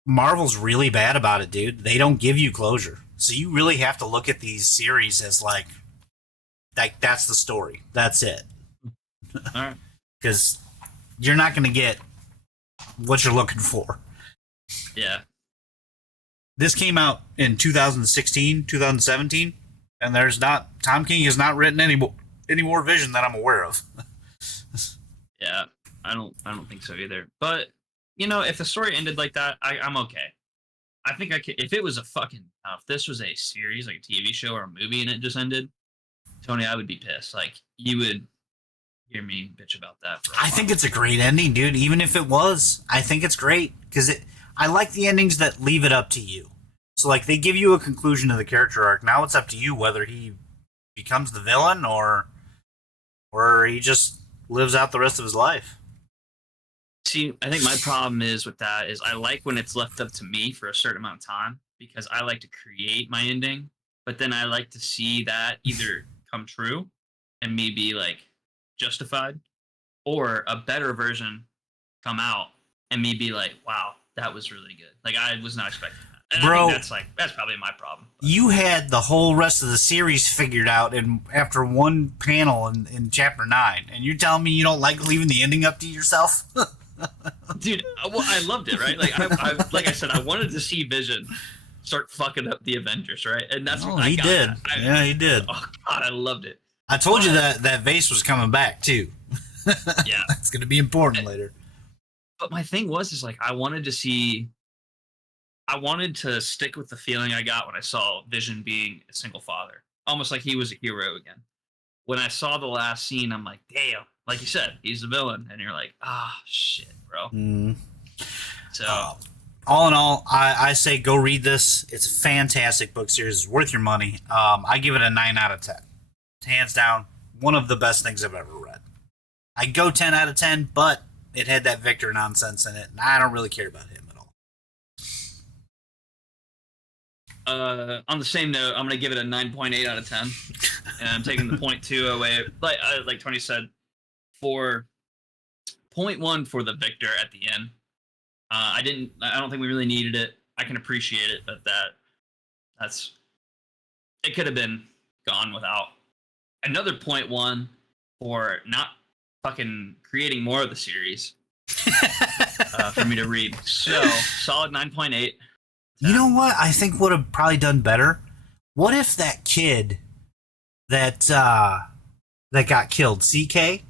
Marvel's really bad about it, dude. They don't give you closure. So you really have to look at these series as like that's the story. That's it. All right. Because you're not going to get what you're looking for. Yeah. This came out in 2016, 2017, and Tom King has not written any more Vision that I'm aware of. Yeah, I don't think so either. But, you know, if the story ended like that, I'm okay. I think I could, if it was if this was a series, like a TV show or a movie, and it just ended, Tony, I would be pissed. Like, you would hear me bitch about that. I think it's a great ending, dude. Even if it was, I think it's great because I like the endings that leave it up to you. So, like, they give you a conclusion to the character arc. Now it's up to you whether he becomes the villain or he just lives out the rest of his life. See, I think my problem is with that is I like when it's left up to me for a certain amount of time because I like to create my ending, but then I like to see that either come true and me be like justified, or a better version come out and me be like, wow, that was really good. Like, I was not expecting that. And bro, I think that's probably my problem. But you had the whole rest of the series figured out after one panel in chapter 9, and you're telling me you don't like leaving the ending up to yourself? Dude, well, I loved it, right? Like, like I said, I wanted to see Vision start fucking up the Avengers, right? And that's what he did. Yeah, he did. Oh God, I loved it. I told you that vase was coming back too. Yeah, it's going to be important later. But my thing is like I wanted to stick with the feeling I got when I saw Vision being a single father, almost like he was a hero again. When I saw the last scene, I'm like, damn, like you said, he's a villain, and you're like, shit, bro. So, all in all, I say go read this. It's a fantastic book series. It's worth your money. I give it a 9 out of 10. Hands down, one of the best things I've ever read. I go 10 out of 10, but it had that Victor nonsense in it, and I don't really care about him at all. On the same note, I'm going to give it a 9.8 out of 10. And I'm taking the 0.2 away. Like Tony said, for 0.1 for the Victor at the end. I don't think we really needed it. I can appreciate it, but it could have been gone without. Another 0.1 for not fucking creating more of the series for me to read. So, solid 9.8. You know what I think would have probably done better? What if that kid that got killed, CK,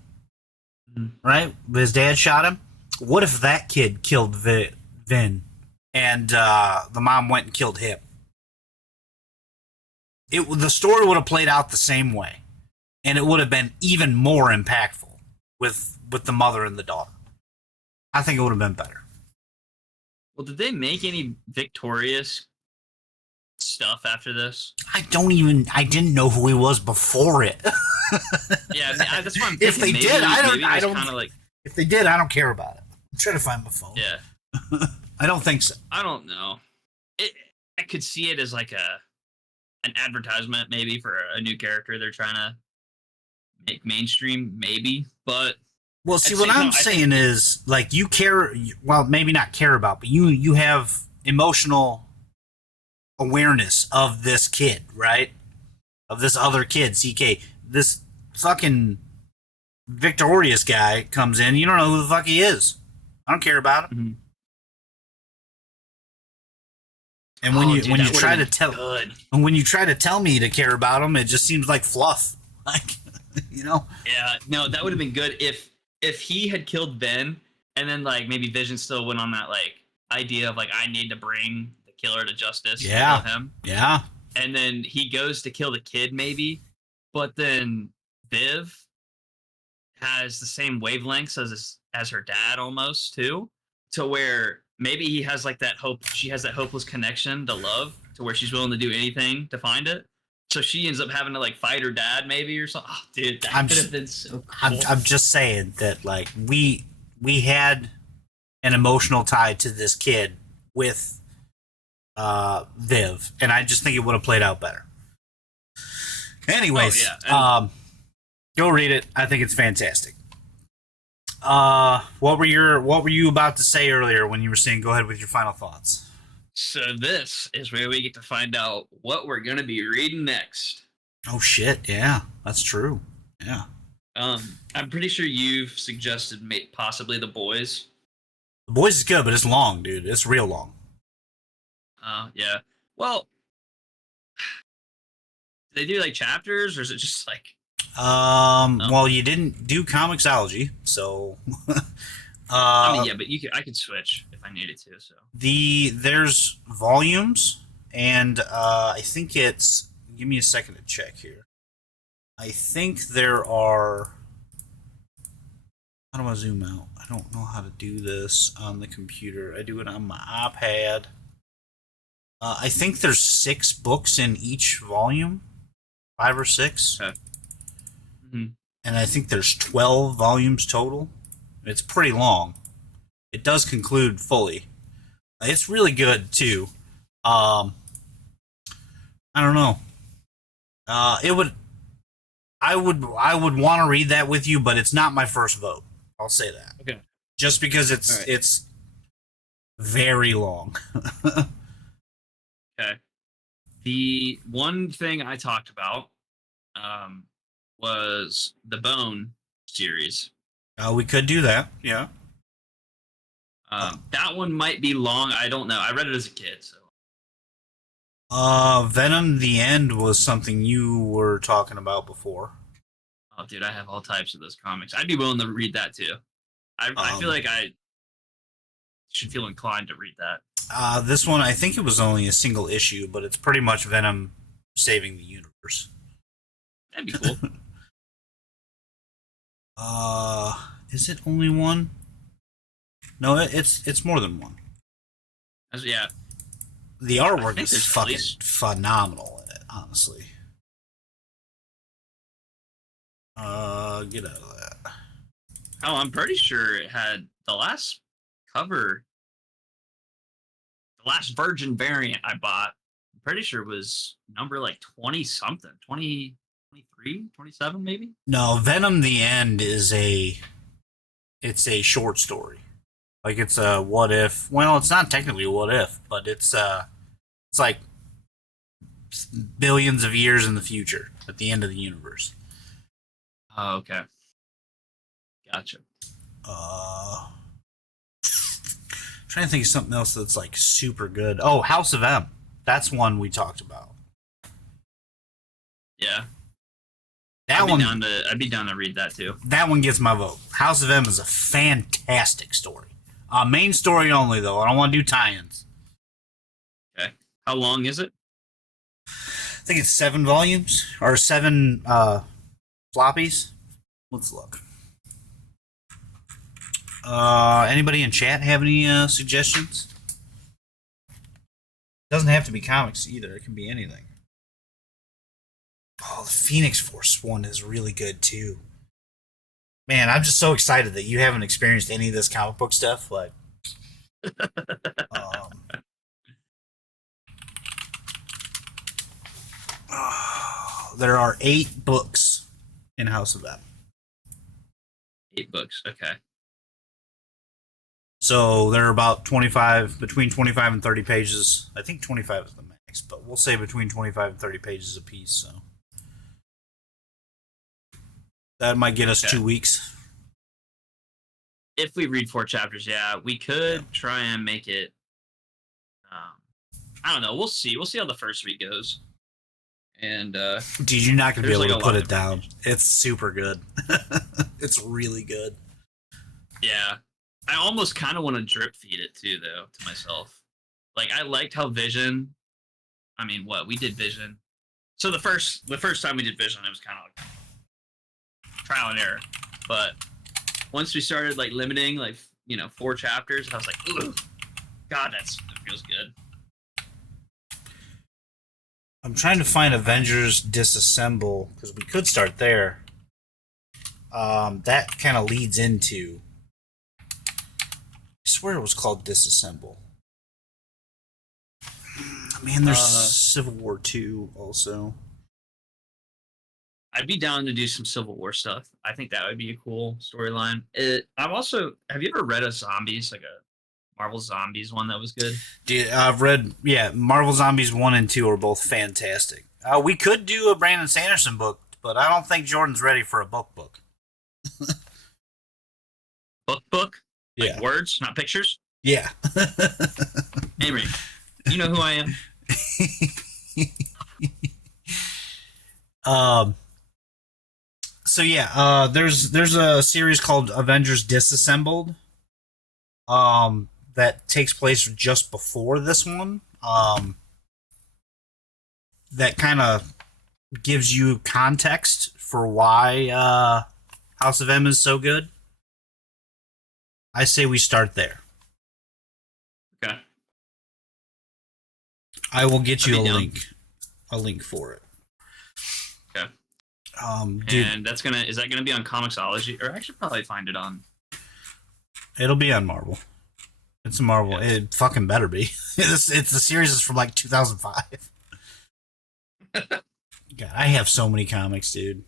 right? His dad shot him. What if that kid killed Vin, and the mom went and killed him? The story would have played out the same way, and it would have been even more impactful with the mother and the daughter. I think it would have been better. Well, did they make any victorious stuff after this? I didn't know who he was before it. Yeah, that's what I'm If thinking. they did, I don't. Kind of like, If they did, I don't care about it. I'm trying to find my phone. yeah, I don't think so. I don't know. I could see it as like an advertisement, maybe for a new character they're trying to make mainstream, maybe. But Well, see, what I'm saying is, like, you care. Well, maybe not care about, but you have emotional awareness of this kid, right? Of this other kid, CK. This fucking Victorious guy comes in. You don't know who the fuck he is. I don't care about him. mm-hmm. And when you dude, when you try to tell good. and when you try to tell me to care about him, it just seems like fluff. Like, you know? Yeah, no, that would have been good if he had killed Ben, and then like maybe Vision still went on that like idea of like I need to bring the killer to justice. Yeah. To kill him. Yeah. And then he goes to kill the kid, maybe, but then Viv has the same wavelengths as her dad almost too, to where maybe he has like that hope. She has that hopeless connection to love, to where she's willing to do anything to find it. So she ends up having to like fight her dad, maybe, or something. Oh, dude, that could have been so cool. I'm just saying that like we had an emotional tie to this kid with Viv, and I just think it would have played out better. Anyways, go read it. I think it's fantastic. What were you about to say earlier when you were saying go ahead with your final thoughts? So this is where we get to find out what we're gonna be reading next. Oh shit, yeah, that's true. Yeah. I'm pretty sure you've suggested possibly The Boys. The Boys is good, but it's long, dude. It's real long. Yeah. Well, do they do like chapters, or is it just like? Well, you didn't do Comixology, so. I mean, yeah, but I could switch if I needed to. So there's volumes, and I think it's. Give me a second to check here. I think there are. How do I zoom out? I don't know how to do this on the computer. I do it on my iPad. I think there's 6 books in each volume, 5 or 6. Okay. Mm-hmm. And I think there's 12 volumes total. It's pretty long. It does conclude fully. It's really good too. I don't know. I would want to read that with you, but it's not my first vote. I'll say that. Okay. Just because it's very long. Okay. The one thing I talked about was the Bone series. We could do that. Yeah. That one might be long. I don't know. I read it as a kid, so. Venom: The End was something you were talking about before. Oh, dude, I have all types of those comics. I'd be willing to read that too. I feel like I should feel inclined to read that. This one, I think it was only a single issue, but it's pretty much Venom saving the universe. That'd be cool. Is it only one? No, it's more than one. Yeah. The artwork is fucking phenomenal in it, honestly. Get out of that. Oh, I'm pretty sure it had the last cover. The last Virgin variant I bought, I'm pretty sure was number like 20 something, 20, 23, 27 maybe. No, Venom: The End is it's a short story. Like it's a what if. Well, it's not technically a what if, but it's like billions of years in the future at the end of the universe. Oh, okay. Gotcha. Trying to think of something else that's like super good. Oh, House of M. That's one we talked about. Yeah. I'd be down to read that too. That one gets my vote. House of M is a fantastic story. Main story only though. I don't want to do tie-ins. Okay. How long is it? I think it's 7 volumes or 7 floppies. Let's look. Anybody in chat have any suggestions? Doesn't have to be comics either. It can be anything. Oh, the Phoenix Force one is really good too. Man, I'm just so excited that you haven't experienced any of this comic book stuff. Like, um, there are 8 books in House of M. 8 books. Okay. So they're about 25, between 25 and 30 pages. I think 25 is the max, but we'll say between 25 and 30 pages a piece. So that might get us Okay. 2 weeks. If we read 4 chapters, yeah, we could try and make it. I don't know. We'll see. We'll see how the first week goes. And Dude, you're not gonna be there's, able like, to a put lot it of down. information. It's super good. It's really good. Yeah, I almost kind of want to drip feed it too, though, to myself. Like, I liked how Vision. I mean, what we did Vision. So the first time we did Vision, it was kind of like trial and error. But once we started like limiting, like 4 chapters, I was like, ugh, God, that feels good. I'm trying to find Avengers Disassemble because we could start there. That kind of leads into. I swear it was called Disassemble. Man, there's Civil War 2 also. I'd be down to do some Civil War stuff. I think that would be a cool storyline. I'm also. Have you ever read a zombies, like a Marvel Zombies one that was good? Dude, I've read, Marvel Zombies 1 and 2 are both fantastic. We could do a Brandon Sanderson book, but I don't think Jordan's ready for a book. Book, like Yeah. words, not pictures. Yeah. Henry, you know who I am. um. So there's a series called Avengers Disassembled. That takes place just before this one. That kind of gives you context for why House of M is so good. I say we start there. Okay. I will get you I'll be down. a link for it. Okay. Dude, And is that gonna be on Comixology, or I should probably find it on. it'll be on Marvel. It's a Marvel. Yeah. It fucking better be. It's the series is from like 2005. God, I have so many comics, dude.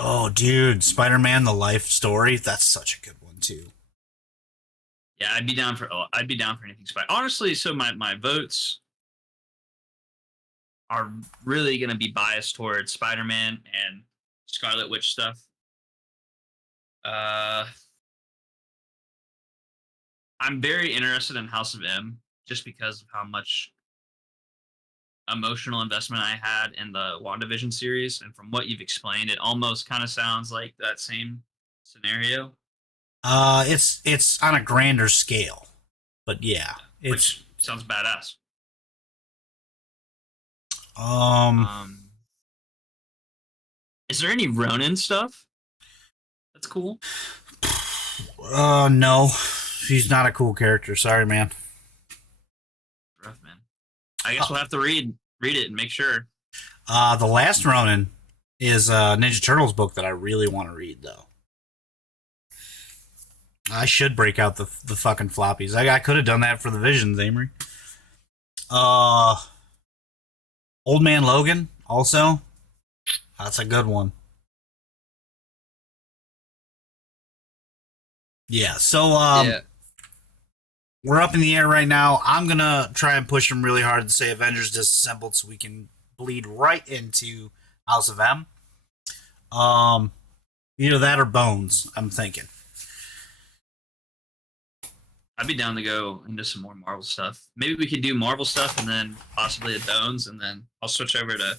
Oh, dude, Spider-Man: The Life Story. That's such a good one too. Yeah, I'd be down for anything Spider. Honestly, so my votes are really gonna be biased towards Spider-Man and Scarlet Witch stuff. Uh, I'm very interested in House of M just because of how much emotional investment I had in the WandaVision series, and from what you've explained, it almost kind of sounds like that same scenario. It's on a grander scale, but yeah, it's Which sounds badass. um Is there any Ronin stuff? That's cool. no, she's not a cool character. Sorry, man. Rough, man. I guess we'll have to read it and make sure. The last Ronin is a Ninja Turtles book that I really want to read, though. I should break out the fucking floppies. I could have done that for the Visions, Amory. Old Man Logan, also. That's a good one. Yeah, so Yeah. we're up in the air right now. I'm gonna try and push them really hard to say Avengers Disassembled so we can bleed right into House of M. Either that or Bones, I'm thinking. I'd be down to go into some more Marvel stuff. Maybe we could do Marvel stuff and then possibly the Bones, and then I'll switch over to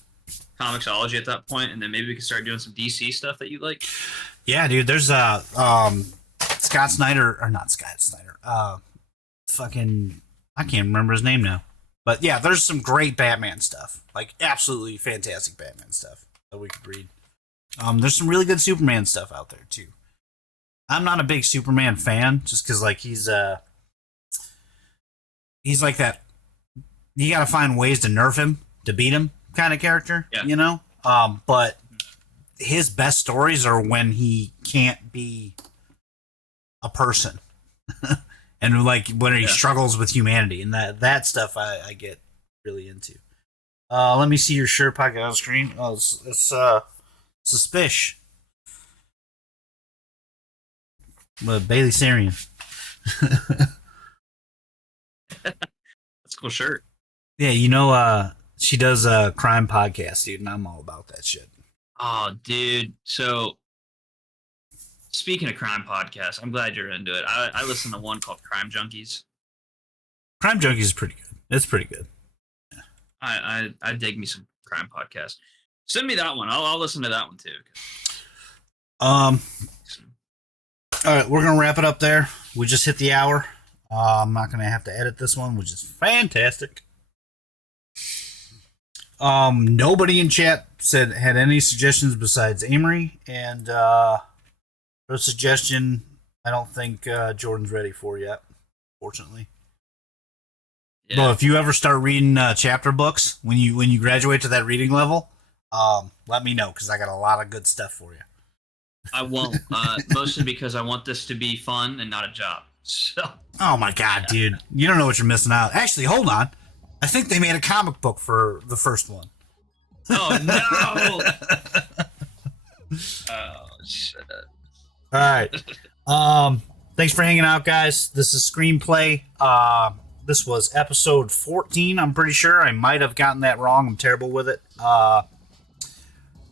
Comixology at that point, and then maybe we can start doing some DC stuff that you like. Yeah, dude, there's Scott Snyder, or not Scott Snyder, fucking, I can't remember his name now. But yeah, there's some great Batman stuff. Like, absolutely fantastic Batman stuff that we could read. There's some really good Superman stuff out there too. I'm not a big Superman fan, just because like he's like that. You got to find ways to nerf him to beat him, kind of character. Yeah. You know. But his best stories are when he can't be a person, and like when he struggles with humanity, and that stuff I get really into. Let me see your shirt pocket on the screen. Oh, it's suspicious. But Bailey Sarian. That's a cool shirt. Yeah, you know, she does a crime podcast, dude, and I'm all about that shit. Oh, dude. So, speaking of crime podcasts, I'm glad you're into it. I listen to one called Crime Junkies. Crime Junkies is pretty good. It's pretty good. I dig me some crime podcasts. Send me that one. I'll listen to that one too. All right, we're gonna wrap it up there. We just hit the hour. I'm not gonna have to edit this one, which is fantastic. Nobody in chat had any suggestions besides Amory, and the suggestion I don't think Jordan's ready for yet, fortunately. Yeah. Well, if you ever start reading chapter books when you graduate to that reading level, let me know because I got a lot of good stuff for you. I won't, mostly because I want this to be fun and not a job. So. Oh my god, dude! You don't know what you're missing out. Actually, hold on. I think they made a comic book for the first one. Oh no! Oh shit! All right. Thanks for hanging out, guys. This is Screenplay. This was episode 14. I'm pretty sure I might have gotten that wrong. I'm terrible with it.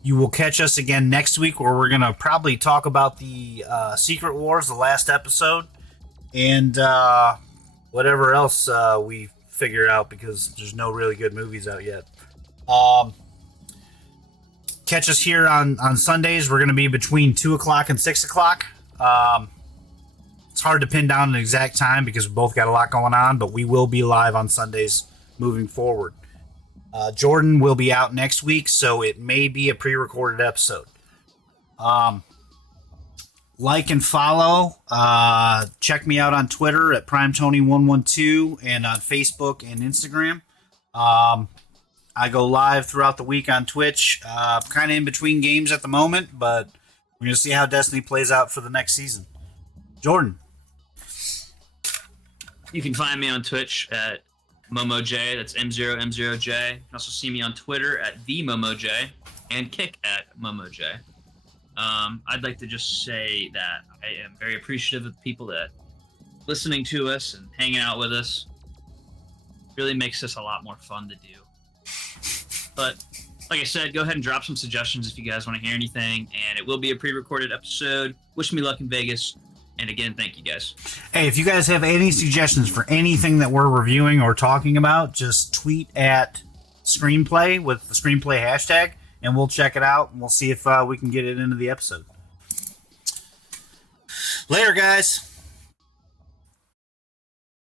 You will catch us again next week, where we're gonna probably talk about the Secret Wars, the last episode, and whatever else we figure out, because there's no really good movies out yet. Catch us here on Sundays. We're gonna be between 2 o'clock and 6 o'clock. It's hard to pin down an exact time because we both got a lot going on, but we will be live on Sundays moving forward. Jordan will be out next week, so it may be a pre-recorded episode. Like and follow. Check me out on Twitter at PrimeTony112 and on Facebook and Instagram. I go live throughout the week on Twitch, kind of in between games at the moment, but we're going to see how Destiny plays out for the next season. Jordan. You can find me on Twitch at MomoJ. That's M0M0J. You can also see me on Twitter at TheMomoJ and Kick at MomoJ. I'd like to just say that I am very appreciative of the people that listening to us and hanging out with us. Really makes this a lot more fun to do. But like I said, go ahead and drop some suggestions if you guys want to hear anything, and it will be a pre-recorded episode. Wish me luck in Vegas. And again, thank you guys. Hey, if you guys have any suggestions for anything that we're reviewing or talking about, just tweet at Screenplay with the Screenplay hashtag, and we'll check it out, and we'll see if we can get it into the episode. Later, guys.